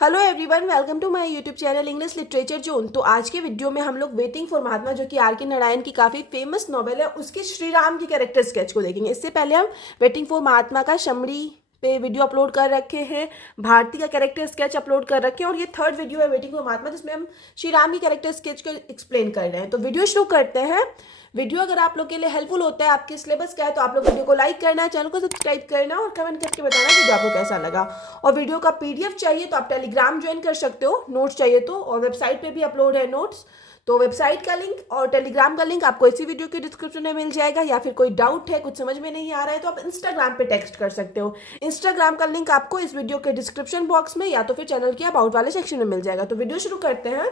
Hello everyone, welcome to my YouTube channel English literature zone. तो आज के video में हम लोग वेटिंग फॉर महात्मा, जो कि आर के नारायण की काफ़ी फेमस नॉवेल है, उसके श्री राम की कैरेक्टर स्केच को देखेंगे। इससे पहले हम वेटिंग फॉर महात्मा का शमरी पे वीडियो अपलोड कर रखे हैं, भारती का कैरेक्टर स्केच अपलोड कर रखे हैं, और ये थर्ड वीडियो है वेटिंग फॉर महात्मा, जिसमें हम श्री राम की कैरेक्टर स्केच को एक्सप्लेन कर रहे हैं। तो वीडियो शुरू करते हैं। वीडियो अगर आप लोग के लिए हेल्पफुल होता है, आपके सिलेबस का है, तो आप लोग वीडियो को लाइक करना, चैनल को सब्सक्राइब करना और कमेंट करके बताना वीडियो आपको कैसा लगा। और वीडियो का पीडीएफ चाहिए तो आप टेलीग्राम ज्वाइन कर सकते हो, नोट्स चाहिए तो, और वेबसाइट पे भी अपलोड है नोट्स। तो वेबसाइट का लिंक और टेलीग्राम का लिंक आपको इसी वीडियो के डिस्क्रिप्शन में मिल जाएगा। या फिर कोई डाउट है, कुछ समझ में नहीं आ रहा है, तो आप इंस्टाग्राम पे टेक्स्ट कर सकते हो। इंस्टाग्राम का लिंक आपको इस वीडियो के डिस्क्रिप्शन बॉक्स में या तो फिर चैनल के अबाउट वाले सेक्शन में मिल जाएगा। तो वीडियो शुरू करते हैं।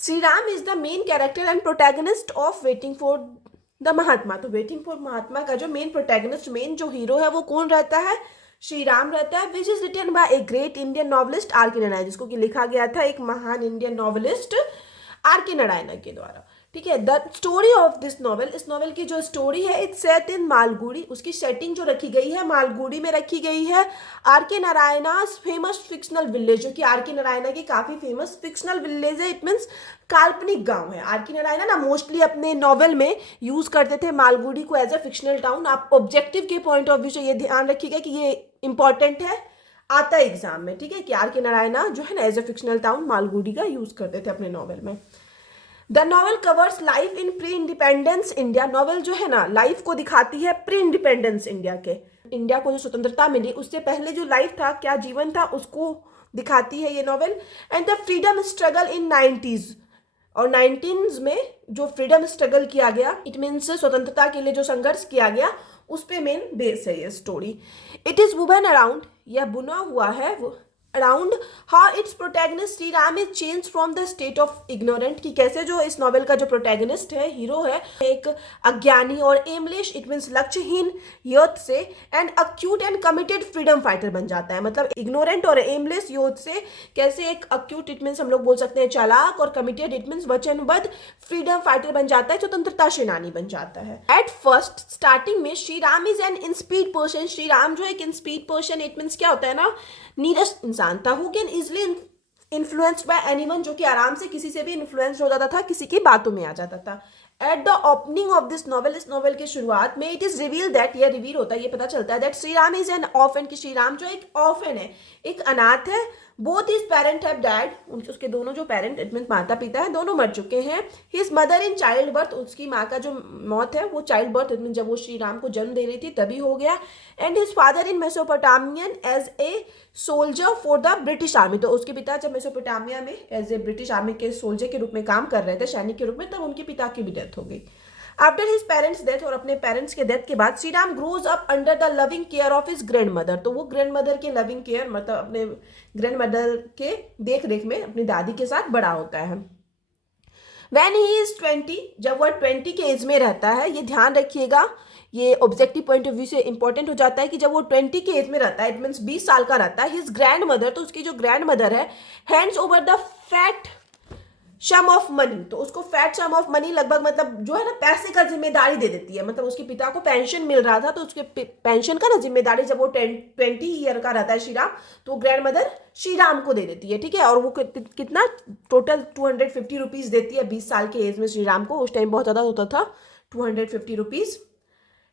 Shri Ram is the main character and protagonist of waiting for the Mahatma. तो वेटिंग फॉर महात्मा का जो मेन प्रोटैगनिस्ट, मेन जो हीरो है, वो कौन रहता है? श्री राम रहता है। Which is written by a great Indian novelist R K Narayan, जिसको कि लिखा गया था एक महान Indian novelist R K Narayan के द्वारा। ठीक है। The story of this novel, इस नॉवेल की जो स्टोरी है, इट्स सेट इन मालगुड़ी। उसकी सेटिंग जो रखी गई है मालगुड़ी में रखी गई है। आर के नारायणास फेमस फिक्शनल विलेज, जो कि आर के नारायणा की काफी फेमस फिक्शनल विलेज है। इट मीन्स काल्पनिक गांव है। आर के नारायणा ना मोस्टली अपने नॉवेल में यूज करते थे मालगुड़ी को एज अ फिक्शनल टाउन। आप ऑब्जेक्टिव के पॉइंट ऑफ व्यू से ये ध्यान रखिएगा कि ये इंपॉर्टेंट है, आता है एग्जाम में। ठीक है, कि आर के नारायणा जो है ना as a fictional town Malgudi का यूज करते थे अपने नॉवेल में। The novel covers life in pre independence India. Novel जो है ना लाइफ को दिखाती है प्री इंडिपेंडेंस इंडिया के, इंडिया को जो स्वतंत्रता मिली उससे पहले जो लाइफ था, क्या जीवन था, उसको दिखाती है ये novel. And the freedom struggle in 90s, और 19s में जो फ्रीडम स्ट्रगल किया गया, इट मीन्स स्वतंत्रता के लिए जो संघर्ष किया गया, उस पे मेन बेस है ये story. It is woven around, यह बुना हुआ है around how it's protagonist Shri Ram is change from the state of ignorant, कि कैसे जो इस नॉवेल का जो प्रोटैगनिस्ट है, हीरो है, एक अज्ञानी और एमलेस, इट मीन्स लक्ष्यहीन यूथ से and acute and committed freedom fighter बन जाता है। मतलब इग्नोरेंट और एमलेस यूथ से कैसे एक अक्यूट, इट मीन्स हम लोग बोल सकते हैं चालाक, और कमिटेड इट मीन्स वचनबद्ध फ्रीडम फाइटर बन जाता है, स्वतंत्रता सेनानी बन जाता है। एट फर्स्ट स्टार्टिंग में Shri Ram is an insipid person. Shri Ram जो एक इंस्पीड पर्सन, इट मीन्स क्या होता है ना, नीरस इंसान था। Who can easily influenced by anyone, जो कि आराम से किसी से भी इन्फ्लुएंस हो जाता था, किसी की बातों में आ जाता था। At the opening of this novel, इस नॉवेल की शुरुआत में, इट इज रिवील दैट, यह रिवील होता है, ये पता चलता है that Shri Ram is N orphan, कि श्री राम जो एक ऑर्फन है, एक अनाथ है। Both his parent have died, उसके दोनों जो पेरेंट इट मीन माता पिता है, दोनों मर चुके हैं। His mother in child birth, उसकी माँ का जो मौत है वो चाइल्ड बर्थ, इट मीन जब वो श्री राम को जन्म दे रही थी तभी हो गया। And his father in Mesopotamian as a soldier for the British army, तो उसके पिता जब मेसोपोटामिया में एज ए ब्रिटिश आर्मी के सोल्जर के रूप में काम कर रहे थे, सैनिक के रूप में, तब उनके पिता की भी डेथ हो गई। आफ्टर हिज पेरेंट्स डेथ, और अपने पेरेंट्स के डेथ के बाद, Shri Ram grows up under the loving care of his grand mother. तो वो ग्रैंड मदर के लविंग केयर, मतलब अपने ग्रैंड मदर के देख रेख में अपनी दादी के साथ बड़ा होता है। When he is 20, जब वह 20 के एज में रहता है, ये ध्यान रखिएगा, ये ऑब्जेक्टिव पॉइंट ऑफ व्यू से इंपॉर्टेंट हो जाता है कि जब वो 20 के एज में रहता है, इट मीन्स 20 साल का रहता है, हिज ग्रैंड मदर, तो उसकी जो ग्रैंड मदर है, hands over the fat sum of money, तो उसको फैट सम ऑफ मनी, लगभग मतलब जो है ना पैसे का जिम्मेदारी दे देती है। मतलब उसके पिता को पेंशन मिल रहा था, तो उसके पेंशन का ना जिम्मेदारी, जब वो 20 ईयर का रहता है श्री राम, तो वो ग्रैंड मदर श्री राम को दे देती है। ठीक है, और वो कितना टोटल 250 रुपीज देती है 20 साल के एज में श्री राम को। उस टाइम बहुत ज़्यादा होता था 250 रुपीज।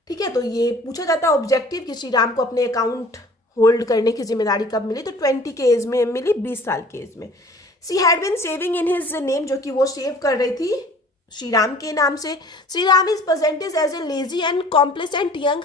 ठीक है, तो ये पूछा जाता है ऑब्जेक्टिव कि श्री राम को अपने अकाउंट होल्ड करने की जिम्मेदारी कब मिली, तो 20 के एज में मिली, 20 साल के एज में। She had been saving in his name, जो कि वो सेव कर रही थी श्री राम के नाम से। Shri Ram is presented as a lazy and complacent young.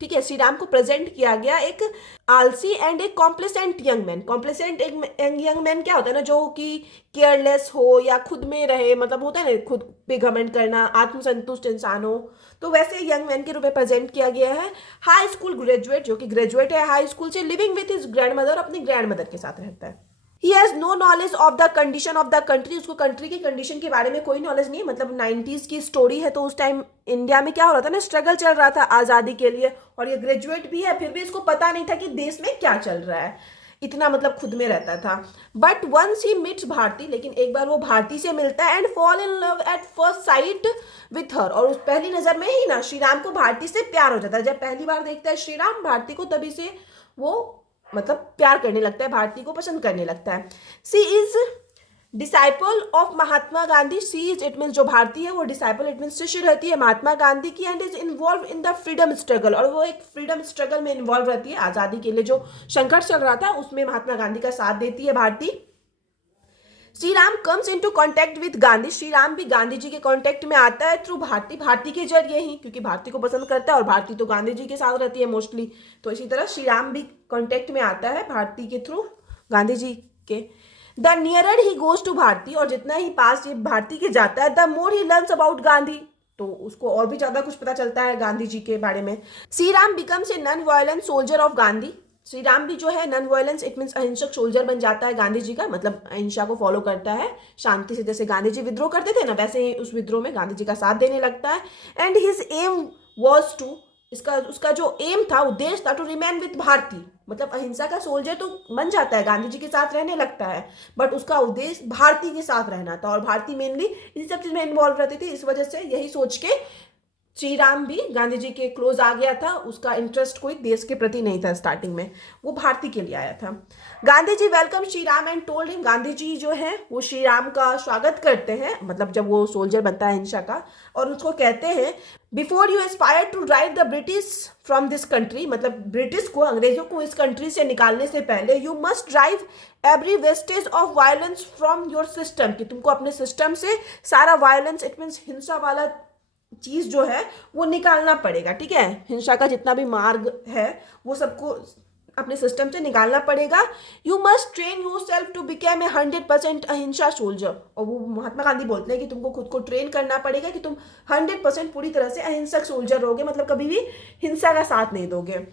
ठीक है, श्री राम को प्रेजेंट किया गया एक आलसी एंड एक कॉम्प्लेसेंट यंग मैन। कॉम्प्लेसेंट एक यंग मैन क्या होता है ना, जो कि केयरलेस हो या खुद में रहे, मतलब होता है ना खुद पे घमंड करना, आत्मसंतुष्ट इंसान हो, तो वैसे यंग मैन के रूप में प्रेजेंट किया गया है। हाई स्कूल ग्रेजुएट, जो कि ग्रेजुएट है हाई स्कूल से, living with his grand mother, अपनी ग्रैंड मदर के साथ रहता है। He has no knowledge of the condition of the country, उसको कंट्री की कंडीशन के बारे में कोई नॉलेज नहीं है। मतलब 90s की स्टोरी है, तो उस टाइम इंडिया में क्या हो रहा था ना, स्ट्रगल चल रहा था आज़ादी के लिए, और ये ग्रेजुएट भी है, फिर भी इसको पता नहीं था कि देश में क्या चल रहा है, इतना मतलब खुद में रहता था। But once he meets Bharati, लेकिन एक बार वो भारती से मिलता है, and fall in love at first sight with her, और उस पहली नजर में ही ना श्री राम को भारती से प्यार हो जाता है। जब पहली बार देखता है श्री राम भारती को, तभी से वो मतलब प्यार करने लगता है, भारती को पसंद करने लगता है। She is disciple of Mahatma Gandhi. She is it means जो भारती है वो डिसाइपल इट मीन्स शिष्य रहती है महात्मा गांधी की, and is involve in the freedom struggle, और वो एक फ्रीडम स्ट्रगल में इन्वॉल्व रहती है। आज़ादी के लिए जो संघर्ष चल रहा था उसमें महात्मा गांधी का साथ देती है Bharati. Shri Ram comes into contact with Gandhi. Shri Ram भी गांधी जी के कांटेक्ट में आता है थ्रू भारती, भारती के जरिए ही, क्योंकि भारती को पसंद करता है और भारती तो गांधी जी के साथ रहती है मोस्टली। तो इसी तरह श्री राम भी कांटेक्ट में आता है भारती के थ्रू गांधी जी के। The nearer he goes to Bharati, और जितना ही पास ये भारती के जाता है, the more he learns about Gandhi, तो उसको और भी ज्यादा कुछ पता चलता है गांधी जी के बारे में। Shri Ram becomes a non violent soldier of Gandhi. Shri Ram भी जो है नॉन वायलेंस इट मीन्स अहिंसक सोल्जर बन जाता है गांधी जी का, मतलब अहिंसा को फॉलो करता है शांति से। जैसे गांधी जी विद्रोह करते थे ना, वैसे ही उस विद्रोह में गांधी जी का साथ देने लगता है। And his aim was to, उसका जो एम था, उद्देश्य था, टू रिमेन विद भारती, मतलब अहिंसा का सोल्जर तो बन जाता है, गांधी जी के साथ रहने लगता है, बट उसका उद्देश्य भारती के साथ रहना था, और भारती मेनली इसी सब चीज में इन्वॉल्व रहती थी। इस वजह से यही सोच के श्री राम भी गांधी जी के क्लोज आ गया था। उसका इंटरेस्ट कोई देश के प्रति नहीं था स्टार्टिंग में, वो भारती के लिए आया था। Gandhi ji welcome Shri Ram and told him, Gandhi ji जो है वो श्री राम का स्वागत करते हैं, मतलब जब वो सोल्जर बनता है अहिंसा का, और उसको कहते हैं before you aspire to drive the British from this country, मतलब ब्रिटिश को, अंग्रेजों को इस कंट्री से निकालने से पहले you must drive every vestige of violence from your system, कि तुमको अपने सिस्टम से सारा वायलेंस इट मीन्स हिंसा वाला चीज जो है वो निकालना पड़ेगा। ठीक है, हिंसा का जितना भी मार्ग है वो सबको अपने सिस्टम से निकालना पड़ेगा। You must train your self to become a 100% ahimsa soldier, और वो महात्मा गांधी बोलते हैं कि तुमको खुद को ट्रेन करना पड़ेगा कि तुम 100% पूरी तरह से अहिंसक सोल्जर रहोगे, मतलब कभी भी हिंसा का साथ नहीं दोगे,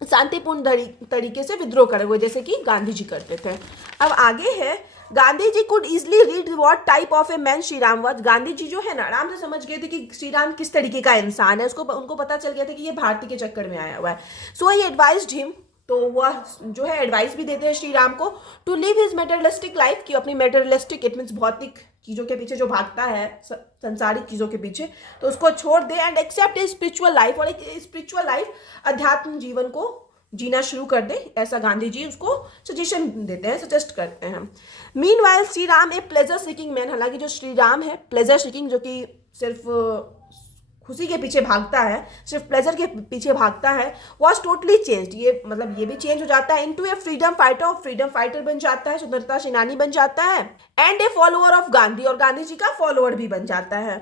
शांतिपूर्ण तरीके से विद्रोह करोगे जैसे कि गांधी जी करते थे। अब आगे है, Gandhi ji could easily read what type of a man Shri Ram was. Gandhi ji जो है ना आराम से समझ गए थे कि श्री राम किस तरीके का इंसान है, उनको पता चल गया था कि ये भारती के चक्कर में आया हुआ है। सो ही एडवाइज्ड हिम, तो वह जो है एडवाइस भी देते हैं श्री राम को, to leave his materialistic life, कि अपनी मेटेरियलिस्टिक इट मीन्स भौतिक चीज़ों के पीछे जो भागता है, संसारिक चीज़ों के पीछे, तो उसको छोड़ दे and accept a spiritual life, और एक स्पिरिचुअल लाइफ अध्यात्म जीवन को जीना शुरू कर दे, ऐसा गांधी जी उसको सजेशन देते हैं, सजेस्ट करते हैं। Meanwhile Shri Ram a pleasure seeking man, हालांकि जो श्री राम है प्लेजर सीकिंग, जो कि सिर्फ खुशी के पीछे भागता है, सिर्फ प्लेजर के पीछे भागता है, वॉज टोटली चेंज्ड, ये मतलब ये भी चेंज हो जाता है into a freedom fighter, freedom fighter बन जाता है, स्वतंत्रता सेनानी बन जाता है, and a follower of Gandhi, और गांधी जी का फॉलोअर भी बन जाता है।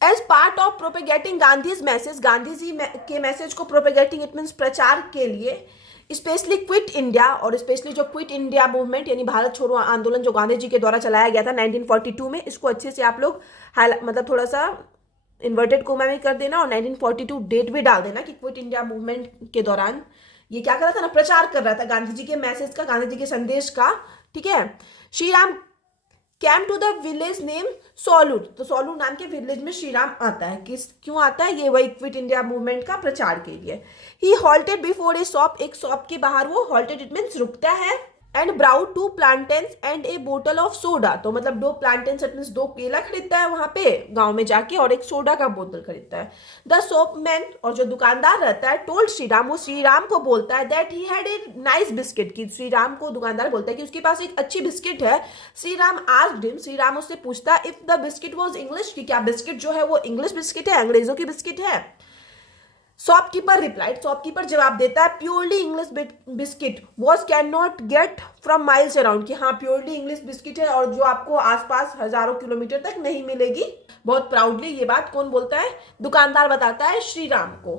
As part of propagating Gandhi's message, Gandhi ji के मैसेज को प्रोपेगेटिंग इट मीन्स प्रचार के लिए, स्पेशली क्विट इंडिया, और स्पेशली जो क्विट इंडिया मूवमेंट यानी भारत छोड़ो आंदोलन जो गांधी जी के द्वारा चलाया गया था 1942 में, इसको अच्छे से आप लोग मतलब थोड़ा सा इन्वर्टेड कोमा में कर देना और 1942 डेट भी डाल देना कि क्विट इंडिया मूवमेंट के दौरान ये क्या कर रहा था ना, प्रचार कर रहा था गांधी जी के मैसेज का, गांधी जी के संदेश का। ठीक है, Shri Ram came to the village name Solur, तो सोलूर नाम के विलेज में श्री राम आता है, क्यों आता है, ये वही क्विट इंडिया मूवमेंट का प्रचार के लिए। ही हॉल्टेड बिफोर ए शॉप, एक शॉप के बाहर वो हॉल्टेड इट मीन्स रुकता है, एंड ब्राउड 2 प्लांटेन्स एंड ए बोतल ऑफ सोडा, तो मतलब 2 प्लांटेन्स इट मीन्स 2 केला खरीदता है वहां पे गांव में जाके, और एक सोडा का बोतल खरीदता है। द शॉपमैन, और जो दुकानदार रहता है, टोल्ड श्री राम, वो श्री राम को बोलता है that he had a nice biscuit, कि श्री राम को दुकानदार बोलता है कि उसके पास एक अच्छी बिस्किट है। श्री राम आस्क्ड हिम, श्री राम उससे पूछता है if the biscuit was English, कि क्या बिस्किट जो है वो इंग्लिश बिस्किट है, अंग्रेजों की बिस्किट है। शॉपकीपर रिप्लाइड, शॉपकीपर जवाब देता है purely English biscuit was can not get from miles around, कि हाँ प्योरली इंग्लिश बिस्किट है और जो आपको आसपास हजारों किलोमीटर तक नहीं मिलेगी। बहुत प्राउडली ये बात कौन बोलता है, दुकानदार बताता है श्री राम को।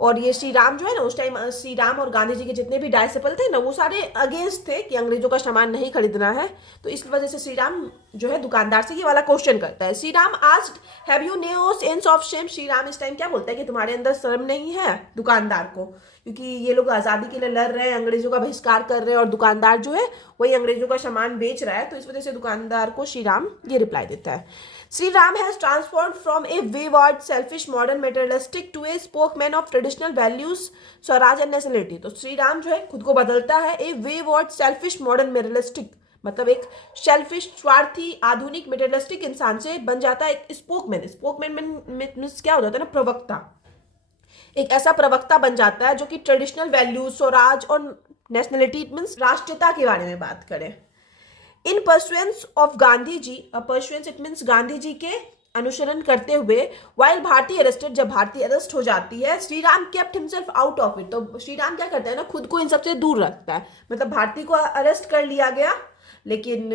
और ये श्री राम जो है ना, उस टाइम श्री राम और गांधी जी के जितने भी डिसाइपल थे ना, वो सारे अगेंस्ट थे कि अंग्रेजों का सामान नहीं खरीदना है, तो इस वजह से श्री राम जो है दुकानदार से ये वाला क्वेश्चन करता है। Shri Ram asked have you know sense of shame, Shri Ram इस टाइम क्या बोलता है कि तुम्हारे अंदर शर्म नहीं है, दुकानदार को, क्योंकि ये लोग आज़ादी के लिए लड़ रहे हैं, अंग्रेजों का बहिष्कार कर रहे हैं, और दुकानदार जो है वही अंग्रेजों का सामान बेच रहा है, तो इस वजह से दुकानदार को श्री राम ये रिप्लाई देता है। Shri Ram has transform from a wayward selfish modern materialistic to a spokesman of traditional values swaraj and nationality, तो श्री राम जो है खुद को बदलता है a wayward selfish modern materialistic, मतलब एक सेल्फिश स्वार्थी आधुनिक मेटेरियलिस्टिक इंसान से बन जाता है एक स्पोकमैन। स्पोकमैन मीन्स क्या हो जाता है ना, प्रवक्ता, एक ऐसा प्रवक्ता बन जाता है जो कि ट्रेडिशनल वैल्यूज स्वराज और नेशनलिटी इट मीन्स राष्ट्रीयता के बारे में बात करें। In pursuance of Gandhi ji, pursuance it means Gandhi ji के अनुसरण करते हुए, वाइल भारती अरेस्टेड, जब भारती अरेस्ट हो जाती है, Shri Ram kept himself out of it, तो श्री राम क्या करता है ना, खुद को इन सबसे दूर रखता है। मतलब भारती को अरेस्ट कर लिया गया, लेकिन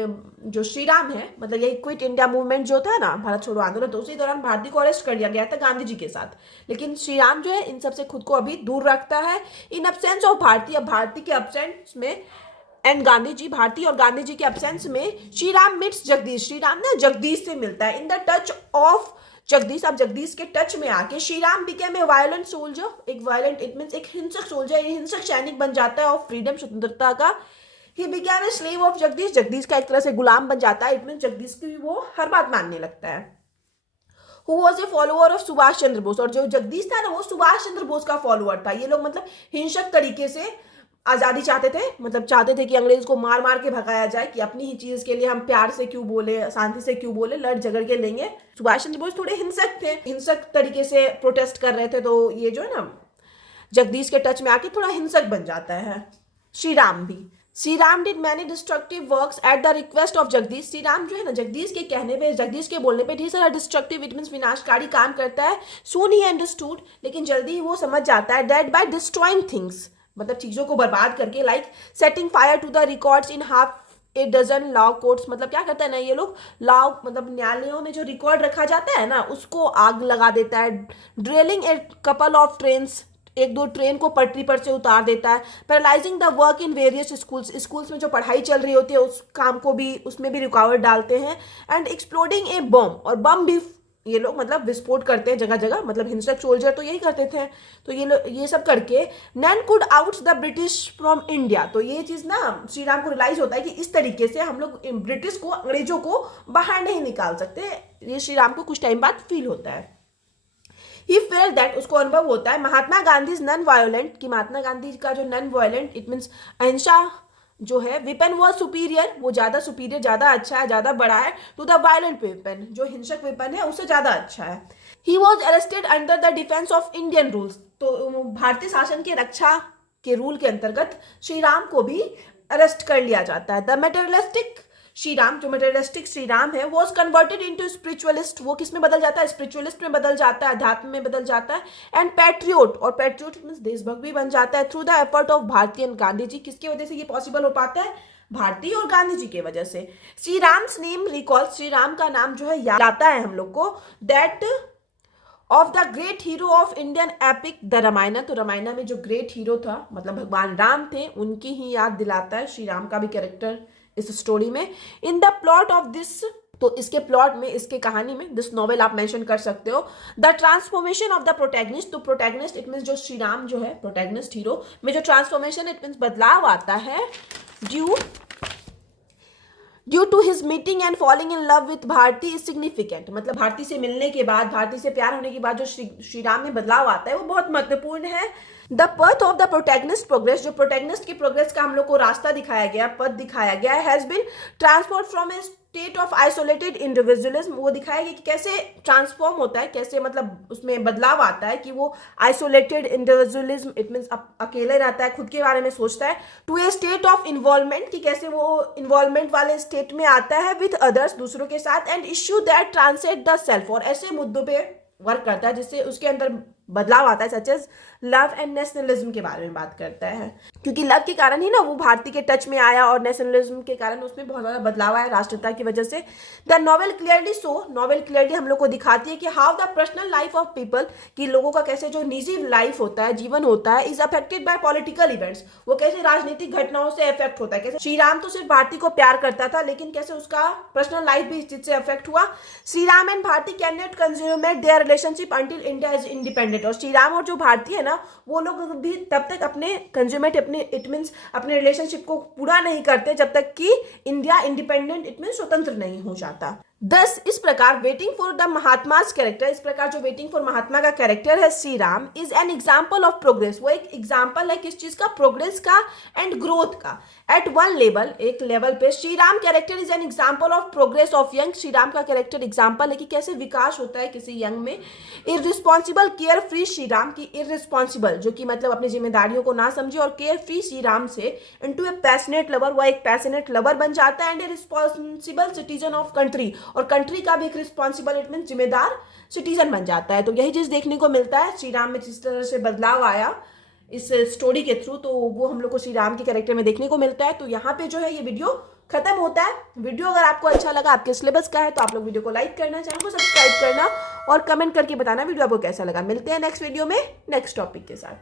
जो श्री राम है, मतलब यही क्विट इंडिया मूवमेंट जो था ना, भारत छोड़ो आंदोलन, तो उसी दौरान भारती को अरेस्ट कर लिया गया था गांधी जी के साथ। लेकिन श्री राम जो है इन सबसे खुद को अभी दूर रखता है। इन एब्सेंस ऑफ भारती, अब भारती के एब्सेंस में एंड गांधी जी, भारती और गांधी जी के एब्सेंस में श्री राम मीट्स जगदीश, श्री राम ना जगदीश से मिलता है। In the touch of Jagdish, अब जगदीश के टच में आके Shri Ram became a violent soldier, एक वायलेंट इट मीन्स एक हिंसक सोल्जर, हिंसक सैनिक बन जाता है ऑफ फ्रीडम, स्वतंत्रता का। He became a slave of Jagdish, Jagdish का एक तरह से गुलाम बन जाता है, इट मीन्स जगदीश की वो हर बात मानने लगता है। Who was a follower of Subhash Chandra Bose, और जो जगदीश था ना वो सुभाष चंद्र बोस का फॉलोअर था। ये लोग मतलब हिंसक तरीके से आज़ादी चाहते थे, मतलब चाहते थे कि अंग्रेज को मार मार के भगाया जाए, कि अपनी ही चीज़ के लिए हम प्यार से क्यों बोले, शांति से क्यों बोले, लड़ झगड़ के लेंगे। सुभाष चंद्र बोस थोड़े हिंसक थे, हिंसक तरीके से प्रोटेस्ट कर रहे थे, तो ये जो है ना जगदीश के टच में आके थोड़ा हिंसक बन जाता है। श्री राम भी, Shri Ram did many destructive works at the request of Jagdish, Shri Ram जो है ना जगदीश के कहने पे, जगदीश के बोलने पे ढेर सारा डिस्ट्रक्टिव इट मीन्स विनाशकारी काम करता है। सून ही अंडरस्टूड, लेकिन जल्दी ही वो समझ जाता है, दैट बाय डिस्ट्रॉइंग थिंग्स, मतलब चीज़ों को बर्बाद करके, like setting fire to the records in half a dozen law courts, मतलब क्या करता है ना ये लोग, लॉ मतलब न्यायालयों में जो रिकॉर्ड रखा जाता है ना उसको आग लगा देता है। Drilling a couple of trains, एक दो ट्रेन को पटरी पर से उतार देता है। Paralysing the work in various schools, schools में जो पढ़ाई चल रही होती है उस काम को भी, उसमें भी रुकावट डालते हैं। एंड एक्सप्लोडिंग ए बम, और बम भी ये लोग मतलब विस्फोट करते हैं जगह जगह, मतलब हिंसक सोल्जर तो यही करते थे। तो ये सब करके none could out the British from India, तो ये चीज़ ना श्री राम को रियलाइज होता है कि इस तरीके से हम लोग ब्रिटिश को, अंग्रेजों को बाहर नहीं निकाल सकते। ये श्री राम को कुछ टाइम बाद फील होता है। ही फेल दैट, उसको अनुभव होता है, Mahatma Gandhi is non violent, कि महात्मा गांधी का जो नॉन वायोलेंट इट मीन्स अहिंसा जो है, वेपन वॉज सुपीरियर, वो ज़्यादा सुपीरियर, ज़्यादा अच्छा है, ज़्यादा बड़ा है, टू द वायलेंट वेपन, जो हिंसक वेपन है उससे ज़्यादा अच्छा है। He was arrested under the defence of Indian rules, तो भारतीय शासन की रक्षा के रूल के अंतर्गत श्री राम को भी अरेस्ट कर लिया जाता है। द मेटेरियलिस्टिक श्री राम, जो मटेरियलिस्टिक श्री राम है, वॉज कन्वर्टेड इनटू स्पिरिचुअलिस्ट, वो किस में बदल जाता है, स्पिरिचुअलिस्ट में बदल जाता है, अध्यात्म में बदल जाता है। एंड पैट्रियोट, और पैट्रियोट मीन्स देशभक्त भी बन जाता है, through the effort of Bharati and Gandhi ji. किसकी वजह से ये पॉसिबल हो पाता है, भारती और गांधी जी की वजह से। श्री राम्स नेम रिकॉल, श्री राम का नाम जो है याद आता है हम लोग को, that of the great hero of Indian epic the Ramayana, तो रामायण में जो ग्रेट हीरो था मतलब भगवान राम थे, उनकी ही याद दिलाता है श्री राम का भी कैरेक्टर इस स्टोरी में। In the plot of this, तो इसके प्लॉट में, इसके कहानी में, दिस नॉवेल आप मेंशन कर सकते हो। The transformation of the protagonist, तो प्रोटैगनिस्ट इट मीन्स जो श्री राम जो है प्रोटैगनिस्ट हीरो में जो ट्रांसफॉर्मेशन इट मीन्स बदलाव आता है, due to his meeting and falling in love with Bharati is significant, मतलब भारती से मिलने के बाद, भारती से प्यार होने के बाद जो श्री राम में बदलाव आता है वो बहुत महत्वपूर्ण है। The path of the protagonist progress, जो प्रोटैगनिस्ट की प्रोग्रेस का हम लोग को रास्ता दिखाया गया, पथ दिखाया गया, has been transform from a state of isolated individualism, वो दिखाया गया कि कैसे ट्रांसफॉर्म होता है, कैसे मतलब उसमें बदलाव आता है कि वो आइसोलेटेड इंडिविजुअलिज्म इट मीन्स अकेले रहता है, खुद के बारे में सोचता है, to a state of involvement, कि कैसे वो इन्वॉल्वमेंट वाले स्टेट में आता है, विद अदर्स, दूसरों के साथ, and issue that transcend the self, और ऐसे मुद्दों पे वर्क करता है जिससे उसके अंदर बदलाव आता है, such as love and nationalism के बारे में बात करता है, क्योंकि लव के कारण ही ना वो भारती के टच में आया और नेशनलिज्म के कारण उसमें बहुत ज़्यादा बदलाव आया राष्ट्रीयता की वजह से। The novel clearly so, novel clearly हम लोग को दिखाती है कि how the personal life of people, कि लोगों का कैसे जो निजी लाइफ होता है, जीवन होता है, is affected by political events, वो कैसे राजनीतिक घटनाओं से अफेक्ट होता है। कैसे श्री राम तो सिर्फ भारती को प्यार करता था, लेकिन कैसे उसका पर्सनल लाइफ भी इस चीज से अफेक्ट हुआ। Shri Ram and Bharati can not consummate their relationship until India is independent, और श्री राम और जो भारती है ना वो लोग भी तब तक अपने कंज्यूमेट, अपने इट मीन्स अपने रिलेशनशिप को पूरा नहीं करते जब तक कि इंडिया इंडिपेंडेंट इट मीन्स स्वतंत्र नहीं हो जाता। दस इस प्रकार वेटिंग फॉर द महात्माज कैरेक्टर, इस प्रकार जो वेटिंग फॉर महात्मा का कैरेक्टर है Shri Ram, is an example of progress, वो एक एग्जाम्पल है किस चीज का, प्रोग्रेस का एंड ग्रोथ का। एट वन लेवल, एक लेवल पे Shri Ram character is an example of progress of young, Shri Ram का कैरेक्टर एग्जाम्पल है कि कैसे विकास होता है किसी यंग में। Irresponsible care free Shri Ram की, इररिस्पॉन्सिबल जो कि मतलब अपनी जिम्मेदारियों को ना समझे और केयर फ्री श्री राम से इनटू ए पैशनेट लवर, वह एक पैशनेट लवर बन जाता है and A responsible citizen of country, और कंट्री का भी एक रिस्पॉन्सिबल इट मीन जिम्मेदार सिटीजन बन जाता है। तो यही चीज देखने को मिलता है श्री राम में, जिस तरह से बदलाव आया इस स्टोरी के थ्रू, तो वो हम लोग को श्री राम के कैरेक्टर में देखने को मिलता है। तो यहाँ पे जो है ये वीडियो खत्म होता है। वीडियो अगर आपको अच्छा लगा, आपके सिलेबस का है, तो आप लोग वीडियो को लाइक करना, चैनल को सब्सक्राइब करना और कमेंट करके बताना वीडियो आपको कैसा लगा। मिलते हैं नेक्स्ट वीडियो में नेक्स्ट टॉपिक के साथ।